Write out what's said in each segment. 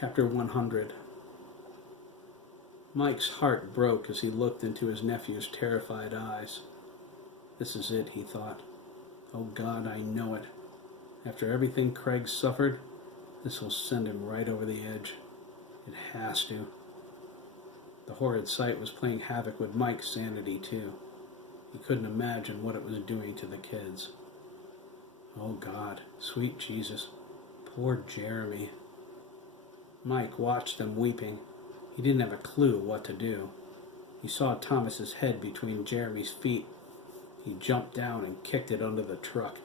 Chapter 100. Mike's heart broke as he looked into his nephew's terrified eyes. This is it, he thought. Oh God, I know it. After everything Craig suffered, this will send him right over the edge. It has to. The horrid sight was playing havoc with Mike's sanity, too. He couldn't imagine what it was doing to the kids. Oh God, sweet Jesus, poor Jeremy. Mike watched them weeping. He didn't have a clue what to do. He saw Thomas's head between Jeremy's feet. He jumped down and kicked it under the truck.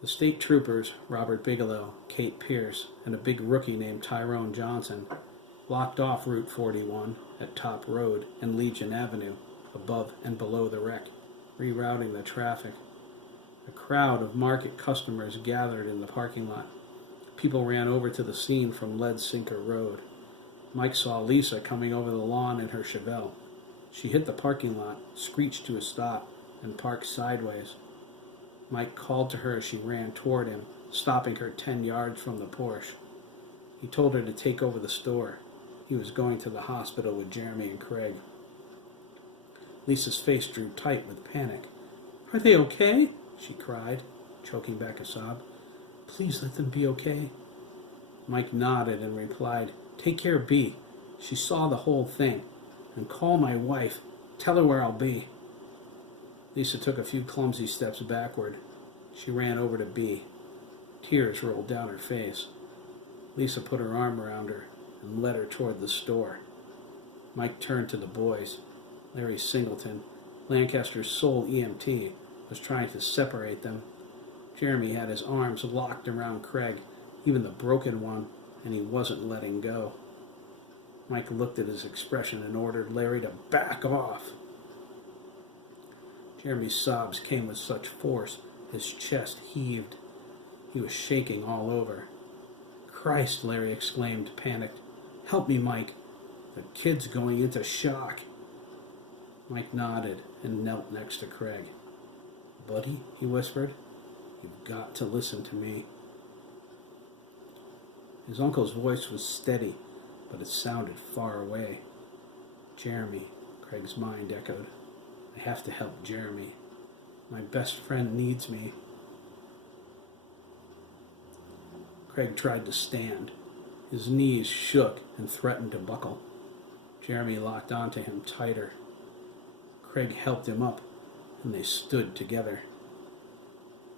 The state troopers, Robert Bigelow, Kate Pierce, and a big rookie named Tyrone Johnson, blocked off Route 41 at Top Road and Legion Avenue, above and below the wreck, rerouting the traffic. A crowd of market customers gathered in the parking lot. People ran over to the scene from Lead Sinker Road. Mike saw Lisa coming over the lawn in her Chevelle. She hit the parking lot, screeched to a stop, and parked sideways. Mike called to her as she ran toward him, stopping her 10 yards from the Porsche. He told her to take over the store. He was going to the hospital with Jeremy and Craig. Lisa's face drew tight with panic. "Are they okay?" she cried, choking back a sob. "Please let them be okay." Mike nodded and replied, "Take care of Bea. She saw the whole thing. And call my wife. Tell her where I'll be." Lisa took a few clumsy steps backward. She ran over to Bea. Tears rolled down her face. Lisa put her arm around her and led her toward the store. Mike turned to the boys. Larry Singleton, Lancaster's sole EMT, was trying to separate them. Jeremy had his arms locked around Craig, even the broken one, and he wasn't letting go. Mike looked at his expression and ordered Larry to back off. Jeremy's sobs came with such force, his chest heaved. He was shaking all over. "Christ," Larry exclaimed, panicked. "Help me, Mike. The kid's going into shock." Mike nodded and knelt next to Craig. "Buddy," he whispered, "you've got to listen to me." His uncle's voice was steady, but it sounded far away. "Jeremy," Craig's mind echoed. "I have to help Jeremy. My best friend needs me." Craig tried to stand. His knees shook and threatened to buckle. Jeremy locked onto him tighter. Craig helped him up, and they stood together.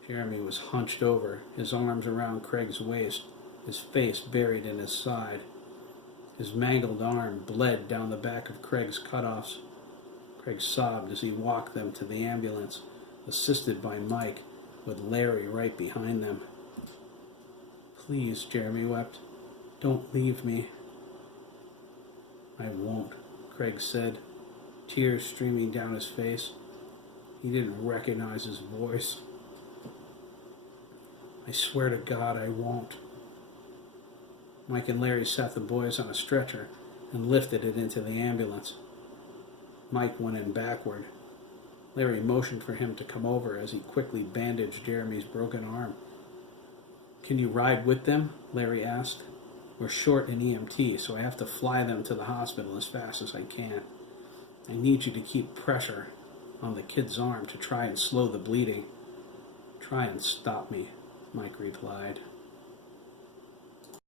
Jeremy was hunched over, his arms around Craig's waist, his face buried in his side. His mangled arm bled down the back of Craig's cutoffs. Craig sobbed as he walked them to the ambulance, assisted by Mike, with Larry right behind them. "Please," Jeremy wept, "don't leave me." "I won't," Craig said, tears streaming down his face. He didn't recognize his voice. "I swear to God I won't." Mike and Larry sat the boys on a stretcher and lifted it into the ambulance. Mike went in backward. Larry motioned for him to come over as he quickly bandaged Jeremy's broken arm. "Can you ride with them?" Larry asked. "We're short in EMT, so I have to fly them to the hospital as fast as I can. I need you to keep pressure on the kid's arm to try and slow the bleeding." "Try and stop me," Mike replied.